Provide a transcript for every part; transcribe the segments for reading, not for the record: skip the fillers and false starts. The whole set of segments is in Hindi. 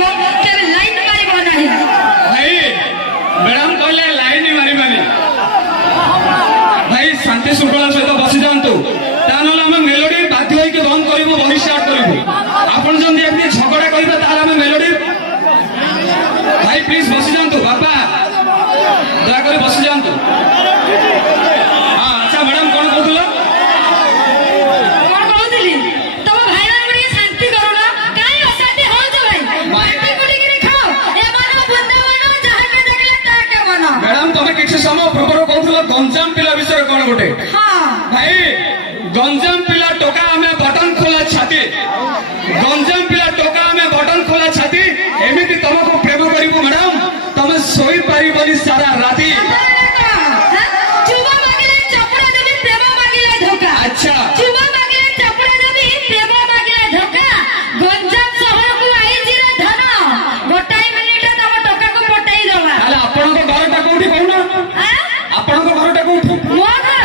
कहबो केबे लाइन मारिबो नाही भाई मैडम कहले लाइन मारिबानी भाई शांति श्रृंखला सहित बसी जातु तानले आम मेलोडी बाध्य होइके बंद करिबो बही स्टार्ट करिबो आपण जंदी एबे झगड़ा करिबा तार आम मेलोडी भाई प्लीज बसी जातु बाबा दया कर बसी जातु हां अच्छा मैडम कोन कहतलो कोन कहतली तम भाई मान गुडी शांति करो ना काई अशांति हो जो भाई माटी गुडी गिरी खाओ ए मानो वृंदावन जहां के देखले ता के बनो मैडम तमे किछ समय पूर्व कहतलो गंजाम पिला विषय कोन गोटे हां भाई गंजाम पिला टोका हमें बटन खोला छाती गंजाम पिला टोका हमें बटन खोला छाती एमिति तुमको प्रेम करिबो मैडम तमे सोई पारी बोली सारा राती चुबा मागिले चपड़ा देबी प्रेम मागिले धोखा अच्छा चुबा मागिले चपड़ा देबी प्रेम मागिले धोखा गंजाम शहर को आइजी रे धन गोटाई मिनिट तम टोका को पटाई दवा ताले आपन को घरटा कोठी कहूना आपन को घरटा कोठी मो घर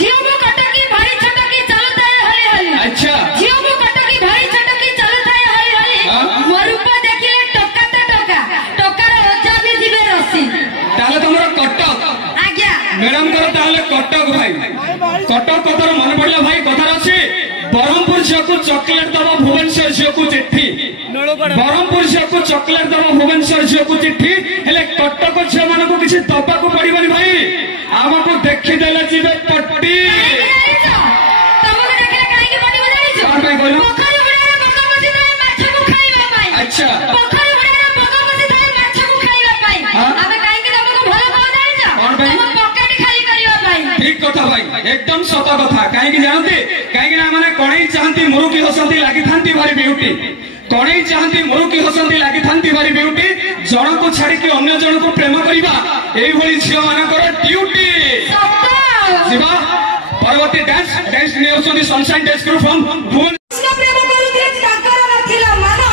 जियो मो कटकी भाई छटकी चलता है हली हली अच्छा जियो मो कटकी भाई छटकी चलता है हली हली मो रूप देखिले टोका ते टोका टोकार रजा भी दिबे रसी ताले तमरो कटक आज्ञा मैडम को ताले कटक भाई कटक कथर मन पड़ला भाई कथर अछि बरहमपुर झियो को चॉकलेट दबो भुवनेश्वर झियो को चिट्ठी बरहमपुर झियो को चॉकलेट दबो भुवनेश्वर झियो को चिट्ठी हेले कटक झियो मन को किछि दबा को पड़िबनी भाई हमको देखि देले जिबे पट्टी तमको देखिले काहे के पड़ी बजाइछो कोन भाई कहलो पोखरी हुड़ारे बगमती ताई माछ को खाइबा पाई अच्छा पोखरी हुड़ारे बगमती ताई माछ को खाइबा पाई आबे काहे के तमको भलो कह जाइछो कोन भाई तम पॉकेट खाली करिबा पाई ठीक कथा भाई एकदम सत कथा काहे कि जानते काहे कि ना माने कोणई चाहंती मुरुकी हसंती लागि थांती भारी ब्यूटी कोणई चाहंती मुरुकी हसंती लागि थांती भारी ब्यूटी जण को छाडी के अन्य जण को प्रेम करिबा एई भली झियो मानकर ड्यूटी जीवा परवर्ती डांस नेउसोनी सनशाइन डांस ग्रुप फ्रॉम भुवन कृष्ण प्रेम करूथिले ताकर नथिला मानो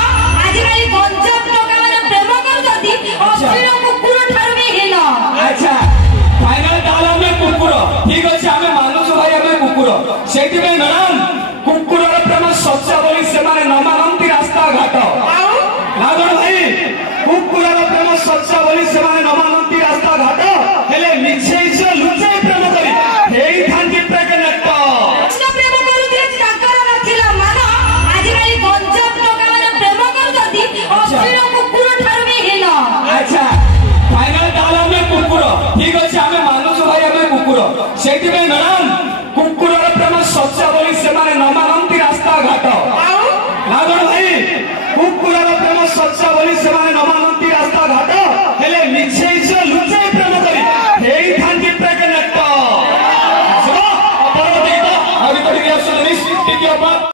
आज काली गंजाम टोका माने प्रेम करूथि अश्लील कुकुर ठारू भी हिल अच्छा फाइनल ताला में कुकुर ठीक अछि हमें मानुस भाई हमें कुकुर सेति में मैडम कुकुरर प्रेम सच्चा बोली से माने न मानंती रास्ता घाट नागण भाई कुकुरर प्रेम सच्चा बोली से माने न मानंती रास्ता घाट हेले मिछे इसे लुचे प्रेम करी हेई थांती प्रेग्नेंट कृष्ण प्रेम करूथिले ताकर नथिला मानो आज काली गंजाम टोका माने प्रेम करूथि अश्लील कुकुर ठारू भी हिल अच्छा फाइनल ताला में कुकुर ठीक अछि हमें मानुस भाई हमें कुकुर सेति में मैडम कुकुरर प्रेम सच्चा बोली से माने न मानंती रास्ता घाट नागण भाई कुकुरर प्रेम सच्चा बोली से माने न मानंती रास्ता घाट हेले मिछे इसे लुचे प्रेम करी हेई थांती प्रेग्नेंट चलो अपरवर्ती तो आगे तो रिएक्शन निस द्वितीय पार्ट